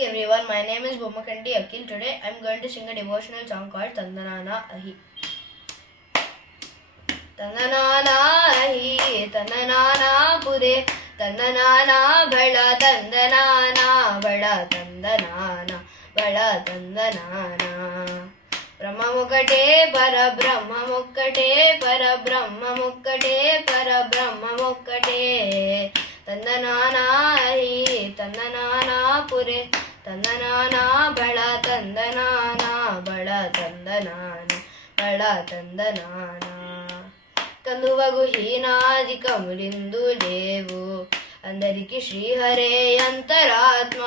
morning everyone, my name is Bomakanti Akil. Today I am going to sing a devotional song called Tandanana Ahi. Tandanana Ahi, Tandanana Pure, Tandanana Bada, Tandanana Bada, Tandanana Bada, Tandanana. Brahmamukkate, Parabrahmamukkate, Parabrahmamukkate, Parabrahmamukkate. Tandanana Ahi, Tandanana Pure, Tandanana Bada, Tandanana Bada, Tandanana Bada, Tandanana. కందువగు హీనాదికములిందు లేవు అందరికి శ్రీహరే అంతరాత్మ.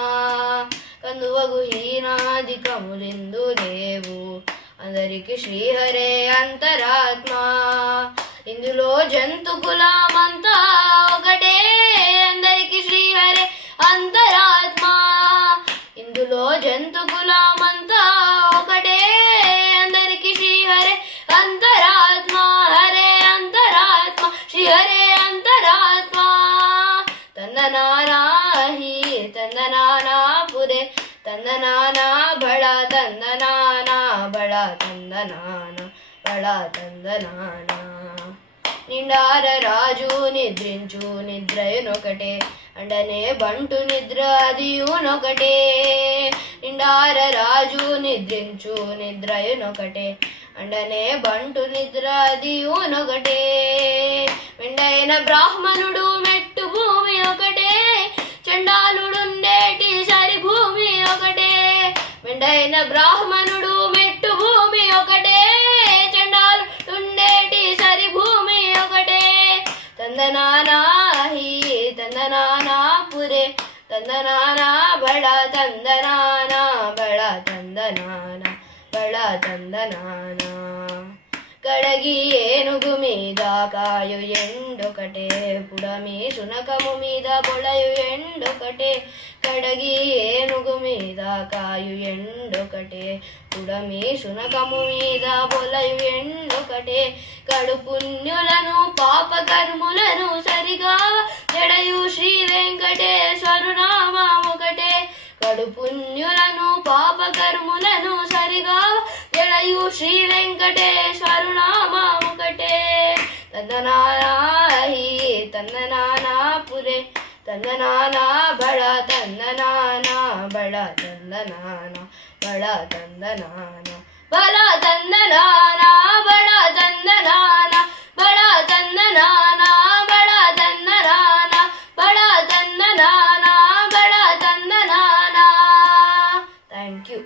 కందువగు హీనాదికములిందు లేవు అందరికి శ్రీహరే అంతరాత్మ. ఇందులో జంతు కులమంతా ఒకటే అందరికి శ్రీహరే అంతరాత్మ. ఇందులో జంతు కులమంతా ఒకటే అందరికి శ్రీహరే అంతరాత్మ. హరే అంతరాత్మ శ్రీ హరే అంతరాత్మ. తందనానా హి తందనానా పురే తందనానా బళ తందనానా బళ తందనానా బళ తందనానా. నిండార రాజు నిద్రించు నిద్రయునొకటే అండనే బంటు నిద్ర అదియునొకటే. నిండార రాజు నిద్రించు నిద్రయునొకటే అండనే బంటు నిద్ర అదియునొకటే. మెండైన బ్రాహ్మణుడు మెట్టు భూమి ఒకటే చండాలుడుండేటి సరి భూమి ఒకటే. మెండైన బ్రాహ్మణుడు మెట్టు భూమి ఒకటే చండాలుడుండేటి సరి భూమి ఒకటే. తందనానా హి తందనానా పురే తందనానా బళ తందనానా బళ తందనానా బళ తందనానా. కడగి ఏనుగు మీద కాయు ఎండొకటే పుడమి శునకము మీద పొడయు ఎండొకటే. కడగి ఏనుగు మీద కాయు ఎండొకటే పుడమి శునకము మీద పొలయు ఎండొకటే. కడు పుణ్యులను పాపకర్ములను సరిగా జడయు శ్రీ వెంకటేశ్వరు నామముకటే. కడు పుణ్యులను పాపకర్ములను సరిగా జడయు శ్రీ వెంకటేశ్వరు నామముకటే. తందనానా హి తందనానా పురే తందనానా బళ తందనానా బళ తందనానా బళ తందనానా బళ తందనానా బళ తందనానా బళ తందనానా బళ తందనానా బళ తందనానా బళ తందనానా. Thank you.